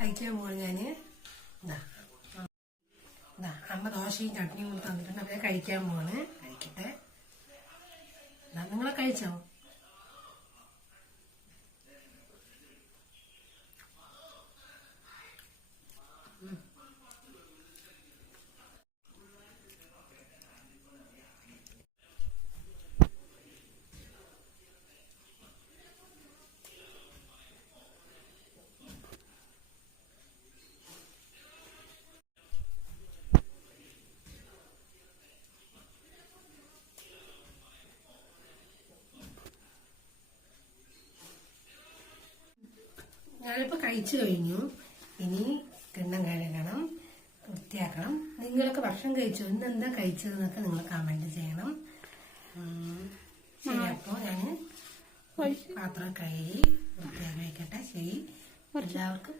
കഴിക്കാൻ പോവാണ് ഞാന്. അമ്മ ദോശയും ചട്നിയും കൂടി തന്നിട്ടുണ്ട്. അപ്പൊ കഴിക്കാൻ പോവാണ്. കഴിക്കട്ടെ. നിങ്ങളെ കഴിച്ചോ? ഞാനിപ്പോ കഴിച്ചു കഴിഞ്ഞു. ഇനി കിണ്ണം കഴുകണം, വൃത്തിയാക്കണം. നിങ്ങളൊക്കെ ഭക്ഷണം കഴിച്ചു, ഇന്ന് എന്താ കഴിച്ചതെന്നൊക്കെ നിങ്ങൾ കമന്റ് ചെയ്യണം. ശരി, അപ്പോ ഞാന് പാത്രം കഴുകി വൃത്തിയാക്കി വെക്കട്ടെ. ശരി, എല്ലാവർക്കും